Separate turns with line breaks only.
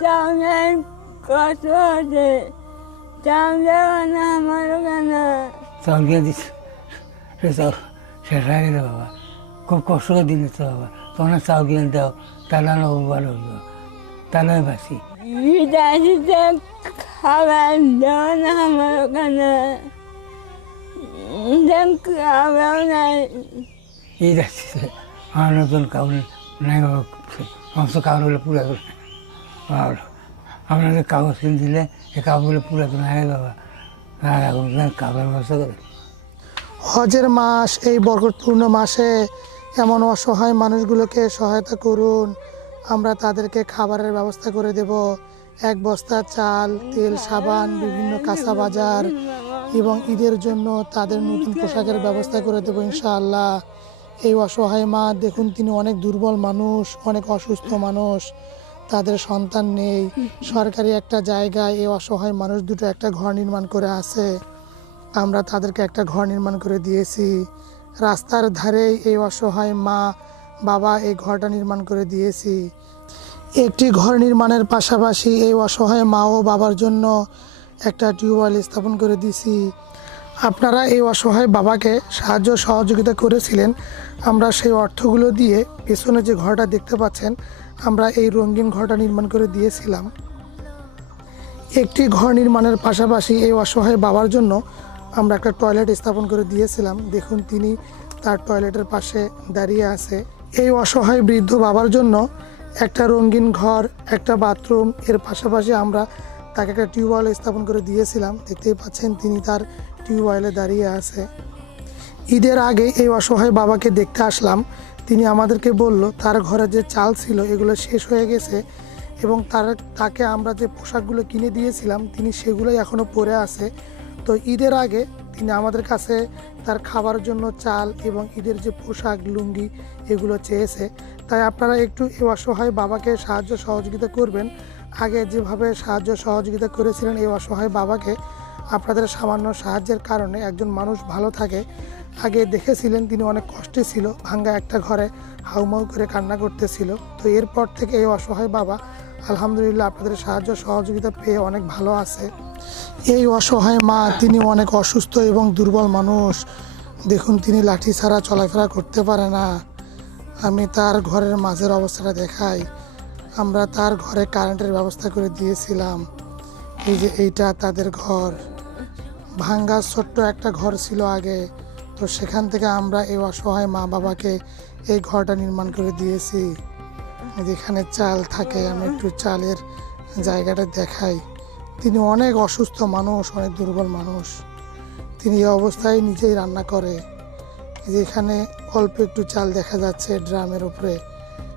চাউলের কষ্ট হচ্ছে চাউল দেওয়া না আমার ওখানে
চাউল কিনে দিচ্ছে সে চাউল শেষ হয়ে বাবা। খুব কষ্ট করে দিলে তো বাবা। তোমরা চাউল কিনে দাও তাহলে আরও ভালো হইব তাহলে বাঁচি।
বিদেশিতে খাবার দেওয়া না আমার ওখানে খাবার নাই।
যাচ্ছে আমার নতুন কাউরে নাই বাবা। সমস্ত কাউর হলে পুরা করে। আর আপনাদের কাগজ কিনে দিলে এই কাগজগুলো পুরা করে হয়ে বাবা কাগজ ব্যবস্থা করে।
হজের মাস, এই বরকতপূর্ণ মাসে এমন অসহায় মানুষগুলোকে সহায়তা করুন। আমরা তাদেরকে খাবারের ব্যবস্থা করে দেব। এক বস্তা চাল, তেল, সাবান, বিভিন্ন কাঁচা বাজার এবং ঈদের জন্য তাদের নতুন পোশাকের ব্যবস্থা করে দেবো ইনশাআল্লাহ। এই অসহায় মা, দেখুন তিনি অনেক দুর্বল মানুষ, অনেক অসুস্থ মানুষ। তাদের সন্তান নেই। সরকারি একটা জায়গায় এই অসহায় মানুষ দুটো একটা ঘর নির্মাণ করে আছে। আমরা তাদেরকে একটা ঘর নির্মাণ করে দিয়েছি। রাস্তার ধারেই এই অসহায় মা বাবা এই ঘরটা নির্মাণ করে দিয়েছি। একটি ঘর নির্মাণের পাশাপাশি এই অসহায় মা ও বাবার জন্য একটা টিউবওয়েল স্থাপন করে দিয়েছি। আপনারা এই অসহায় বাবাকে সাহায্য সহযোগিতা করেছিলেন। আমরা সেই অর্থগুলো দিয়ে পেছনে যে ঘরটা দেখতে পাচ্ছেন, আমরা এই রঙিন ঘরটা নির্মাণ করে দিয়েছিলাম। একটি ঘর নির্মাণের পাশাপাশি এই অসহায় বাবার জন্য আমরা একটা টয়লেট স্থাপন করে দিয়েছিলাম। দেখুন, তিনি তার টয়লেটের পাশে দাঁড়িয়ে আছে। এই অসহায় বৃদ্ধ বাবার জন্য একটা রঙিন ঘর, একটা বাথরুম, এর পাশাপাশি আমরা তাকে একটা টিউবওয়েল স্থাপন করে দিয়েছিলাম। দেখতেই পাচ্ছেন, তিনি তার টিউবওয়েলে দাঁড়িয়ে আছে। ঈদের আগে এই অসহায় বাবাকে দেখতে আসলাম। তিনি আমাদেরকে বলল, তার ঘরে যে চাল ছিল, এগুলো শেষ হয়ে গেছে এবং তার, তাকে আমরা যে পোশাকগুলো কিনে দিয়েছিলাম, তিনি সেগুলোই এখনও পরে আছে। তো ঈদের আগে তিনি আমাদের কাছে তার খাবার জন্য চাল এবং ঈদের যে পোশাক, লুঙ্গি, এগুলো চেয়েছে। তাই আপনারা একটু এই অসহায় বাবাকে সাহায্য সহযোগিতা করবেন। আগে যেভাবে সাহায্য সহযোগিতা করেছিলেন এই অসহায় বাবাকে আপনাদের সামান্য সাহায্যের কারণে একজন মানুষ ভালো থাকে। আগে দেখেছিলেন তিনি অনেক কষ্টে ছিল, ভাঙ্গা একটা ঘরে হাউমাউ করে কান্না করতেছিল। তো এরপর থেকে এই অসহায় বাবা আলহামদুলিল্লাহ আপনাদের সাহায্য সহযোগিতা পেয়ে অনেক ভালো আছে। এই অসহায় মা তিনি অনেক অসুস্থ এবং দুর্বল মানুষ। দেখুন, তিনি লাঠি ছাড়া চলাফেরা করতে পারে না। আমি তার ঘরের মাঝের অবস্থাটা দেখাই। আমরা তার ঘরে কারেন্টের ব্যবস্থা করে দিয়েছিলাম। এই যে এইটা তাদের ঘর। ভাঙ্গা ছোট্ট একটা ঘর ছিল আগে। তো সেখান থেকে আমরা এই অসহায় মা বাবাকে এই ঘরটা নির্মাণ করে দিয়েছি। যেখানে চাল থাকে, আমি একটু চালের জায়গাটা দেখাই। তিনি অনেক অসুস্থ মানুষ, অনেক দুর্বল মানুষ। তিনি এই অবস্থায় নিজেই রান্না করে। যেখানে অল্প একটু চাল দেখা যাচ্ছে ড্রামের উপরে।